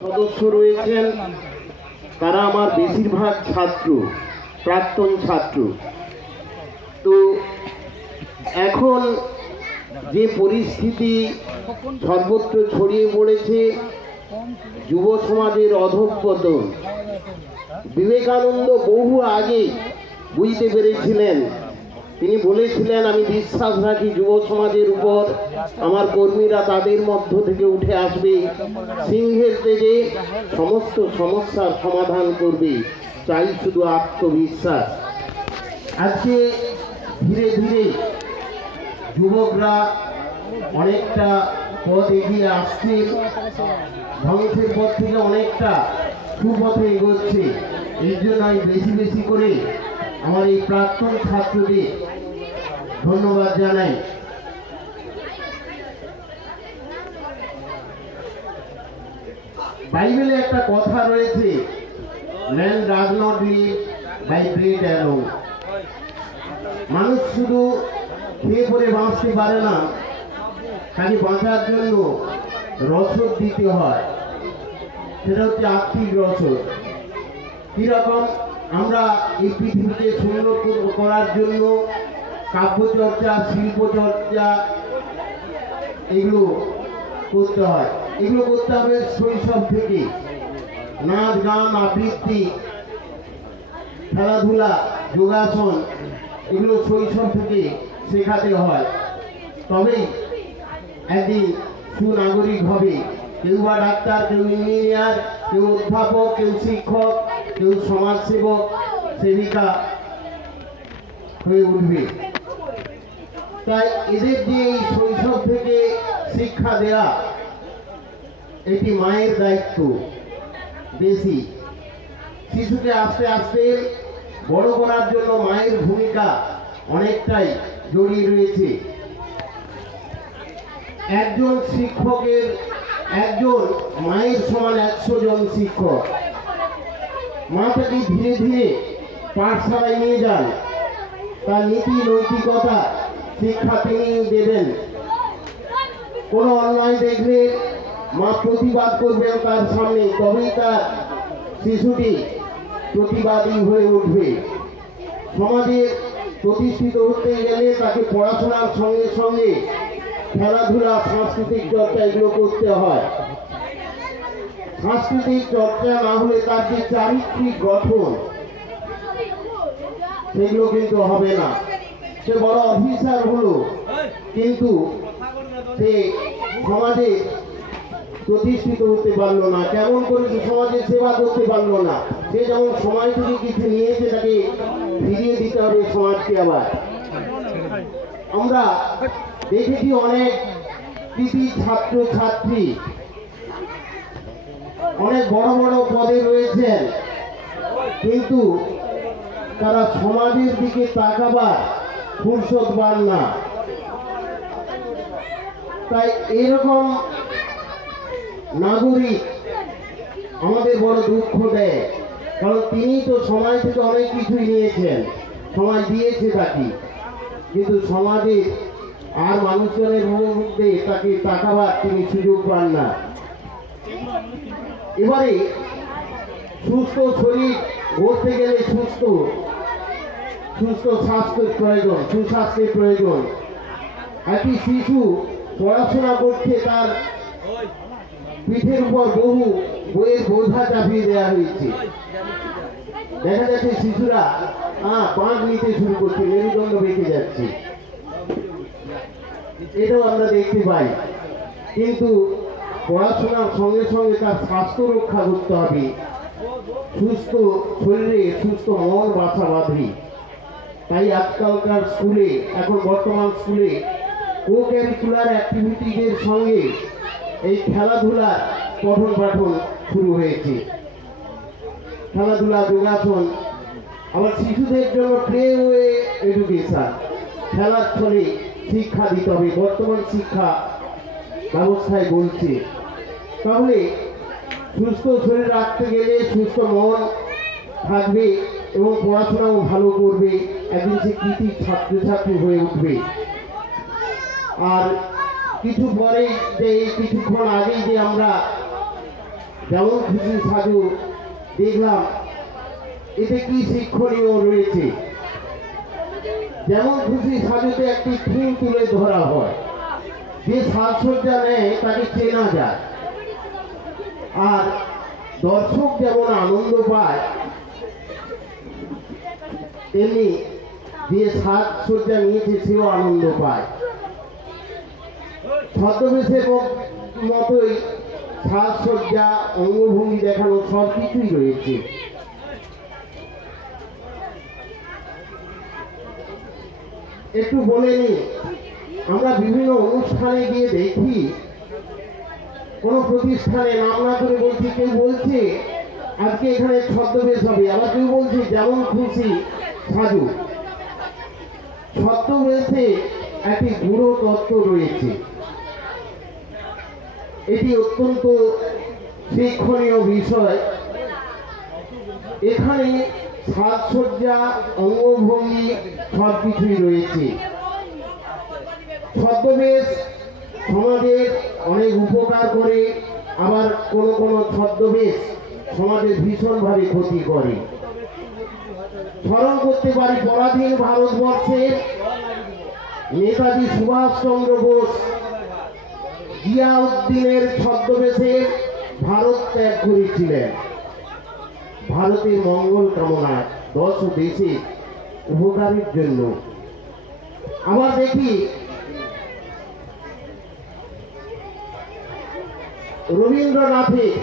সদস্য রয়েছেন, তারা আমার বেশিরভাগ ছাত্র, প্রাক্তন ছাত্র। তো এখন যে পরিস্থিতি সর্বত্র ছড়িয়ে পড়েছে, যুব সমাজের অধঃপতন, বিবেকানন্দ বহু আগে বুঝতে পেরেছিলেন। তিনি বলেছিলেন, আমি বিশ্বাস রাখি যুব সমাজের উপর, আমার কর্মীরা তাদের মধ্য থেকে উঠে আসবে, সিংহের তেজে সমস্ত সমস্যার সমাধান করবে, চাই শুধু আত্মবিশ্বাস। আজকে ধীরে ধীরে যুবকরা অনেকটা পথ এগিয়ে আসছে, ধ্বংসের পথ থেকে অনেকটা সুপথে এগোচ্ছে। এর জন্য আমি বেশি বেশি করে আমার এই প্রাক্তন ছাত্রদের ধন্যবাদ জানাই। বাইবেলে একটা কথা রয়েছে, man does not live by bread alone. মানুষ শুধু খেয়ে পরে বাঁচতে পারে না, খালি বাঁচার জন্য রসদ দিতে হয়, সেটা হচ্ছে আর্থিক রসদ। কিরকম? আমরা এই পৃথিবীকে সুন্দর করার জন্য কাব্যচর্চা, শিল্পচর্চা এগুলো করতে হয়। এগুলো করতে হবে শৈশব থেকে। নাচ, গান, আবৃত্তি, খেলাধুলা, যোগাসন এগুলো শৈশব থেকে শেখাতে হয়, তবেই একদিন সুনাগরিক হবে। কেউ বা ডাক্তার, কেউ ইঞ্জিনিয়ার, কেউ অধ্যাপক, কেউ শিক্ষক, কেউ সমাজসেবক, সেবিকা হয়ে উঠবে। তাই এদের দিয়ে এই শৈশব থেকে শিক্ষা দেয়া এটি মায়ের দায়িত্ব বেশি। শিশুকে আস্তে আস্তে বড় করার জন্য মায়ের ভূমিকা অনেকটাই জড়িয়ে রয়েছে। একজন শিক্ষকের, একজন মায়ের সমান 100 জন শিক্ষক। মা তাকে ধীরে ধীরে পাঠশালায় নিয়ে যান, তার নীতি নৈতিকতা শিক্ষা তিনি দেবেন। কোনো অন্যায় দেখলে মা প্রতিবাদ করবেন তার সামনে, তবেই তার শিশুটি প্রতিবাদী হয়ে উঠবে। সমাজে প্রতিষ্ঠিত হতে গেলে তাকে পড়াশোনার সঙ্গে সঙ্গে খেলাধুলা, সাংস্কৃতিক চর্চা এগুলো করতে হয়। সাংস্কৃতিক চর্চা না হলে তার যে চারিত্রিক গঠন সেগুলো কিন্তু হবে না। সে বড় অফিসার হলো, কিন্তু সে সমাজে প্রতিষ্ঠিত হতে পারলো না। কেমন করে সমাজের সেবা করতে পারলো না? সে যেমন সময় থেকে কিছু নিয়েছে, তাকে ফিরিয়ে দিতে হবে সমাজকে। আবার আমরা দেখেছি অনেক কৃতি ছাত্র ছাত্রী অনেক বড় বড় পদে রয়েছেন, কিন্তু তারা সমাজের দিকে তাকাবার ফুরসত পান না। তাই এরকম নাগরিক আমাদের বড় দুঃখ দেয়, কারণ তিনি তো সমাজ থেকে অনেক কিছুই নিয়েছেন, সমাজ দিয়েছে তাকে, কিন্তু সমাজে আর মানুষজনের মধ্যে তাকে তাকাবার তিনি সুযোগ পান না। এবারে সুস্থ শরীর গড়তে গেলে সুস্থ স্বাস্থ্যের প্রয়োজন, সুস্বাস্থ্যের প্রয়োজন। একটি শিশু পড়াশোনা করছে, তার পিঠের উপর বহু বইয়ের বোঝা চাপিয়ে দেওয়া হয়েছে। দেখা যাচ্ছে শিশুরা বাঁধ নিতে শুরু করছে, মেরুদণ্ড বেঁকে যাচ্ছে, এটাও আমরা দেখতে পাই। কিন্তু পড়াশোনার সঙ্গে সঙ্গে তার স্বাস্থ্য রক্ষা করতে হবে। সুস্থ শরীরে সুস্থ মন বাসা বাঁধে। তাই আজকালকার স্কুলে, এখন বর্তমান স্কুলে কো ক্যারিকুলার অ্যাক্টিভিটিজের সঙ্গে এই খেলাধুলার পঠন পাঠন শুরু হয়েছে। খেলাধুলা, যোগাসন, আবার শিশুদের জন্য প্লে ওয়ে এডুকেশন, খেলার ছলে শিক্ষা দিতে হবে, বর্তমান শিক্ষা ব্যবস্থায় বলছে। তাহলে সুস্থ শরীর রাখতে গেলে সুস্থ মন থাকবে এবং পড়াশোনাও ভালো করবে, একদিন সে কৃতি ছাত্রছাত্রী হয়ে উঠবে। আর কিছু পরে যে কিছুক্ষণ আগেই যে আমরা যেমন খুশি সাজু দেখলাম, এতে কি শিক্ষণীয় রয়েছে। যেমন খুশি সাজুতে একটি থিম তুলে ধরা হয়, যে সাজসজ্জা নেয় তাকে চেনা যায়, আর দর্শক যেমন আনন্দ পায় তেমনি যে সাজসজ্জা নিয়েছে সেও আনন্দ পায়। ছদ্মবেশের মতোই সাজসজ্জা, অঙ্গভঙ্গি দেখানো সব কিছুই রয়েছে। একটু বলে নি, আমরা বিভিন্ন অনুষ্ঠানে গিয়ে দেখি, কোনো প্রতিষ্ঠানে নাম না করে বলছি, কেউ বলছে আজকে এখানে ছদ্মবেশ হবে, আবার কেউ বলছে যেমন খুশি সাজু। ছদ্মবেশে একটি গুরু তত্ত্ব রয়েছে, এটি অত্যন্ত শিক্ষণীয় বিষয়। এখানে সাজসজ্জা, অঙ্গভঙ্গি সব কিছুই রয়েছে। ছদ্মবেশ সমাজের অনেক উপকার করে, আবার কোনো কোনো ছদ্মবেশ সমাজের ভীষণভাবে ক্ষতি করে। স্মরণ করতে পারি পরাধীন ভারতবর্ষের নেতাজি সুভাষচন্দ্র বোস জিয়াউদ্দিনের ছদ্মবেশে ভারত ত্যাগ করেছিলেন ভারতের মঙ্গল কামনায়, 10 দেশের উপকারের জন্য। আবার দেখি রবীন্দ্রনাথের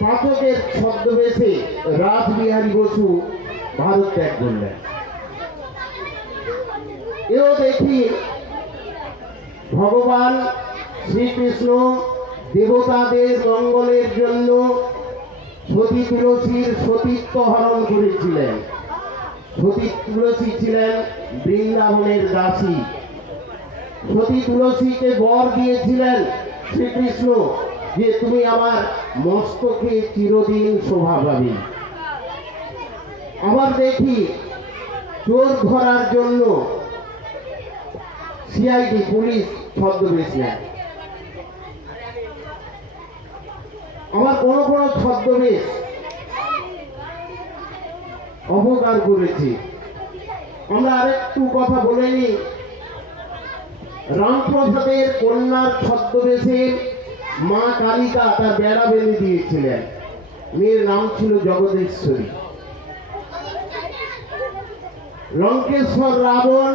পাঠকের ছদ্মবেশে রাসবিহারী বসু ভারত ত্যাগ করলেন। এও দেখি ভগবান শ্রীকৃষ্ণ দেবতাদের মঙ্গলের জন্য সতী তুলসীর সতীত্ব হরণ করেছিলেন। সতী তুলসী ছিলেন বৃন্দাবনের দাসী। সতী তুলসীকে বর দিয়েছিলেন শ্রীকৃষ্ণ যে তুমি আমার মস্তকে চিরদিন শোভা পাবে। আবার দেখি চোর ধরার জন্য সিআইডি পুলিশ ছদ্মবেশ নেয়। আবার কোন কোন ছদ্মবেশ অপকার করেছে। আমরা আরেকটু কথা বলে নিই, রামপ্রসাদের কন্যার ছদ্মবেশে মা কালিকা তার বেড়া বেঁধে দিয়েছিলেন। মেয়ের নাম ছিল জগদীশ্বরী। লঙ্কেশ্বর রাবণ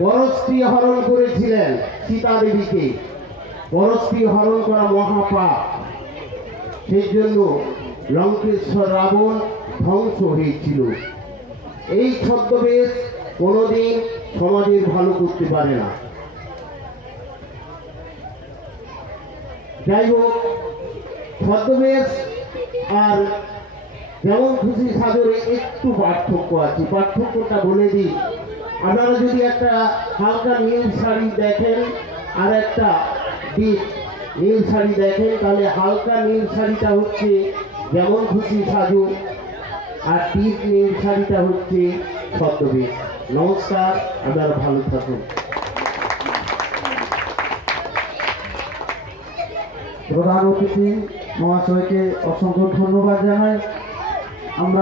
পরস্ত্রী হরণ করেছিলেন সীতা দেবীকে। পরস্ত্রী হরণ করা মহাপাপ, সেই জন্য লঙ্কেশ্বর রাবণ ধ্বংস হয়েছিল। এই ছদ্মবেশ কোনোদিন সমাজের ভালো করতে পারে না। যাই হোক, ছদ্মবেশ আর যেমন খুশি সাজরে একটু পার্থক্য আছে। পার্থক্যটা বলে দিই, আপনারা যদি একটা হালকা নীল শাড়ি দেখেন আর একটা ডিপ নীল শাড়ি দেখেন, তাহলে হালকা নীল শাড়িটা হচ্ছে যেমন খুশি সাজু, আর ডিপ নীল শাড়িটা হচ্ছে ছদ্মবেশ। নমস্কার, আপনারা ভালো থাকুন। প্রধান অতিথি মহাশয়কে অসংখ্য ধন্যবাদ জানাই। আমরা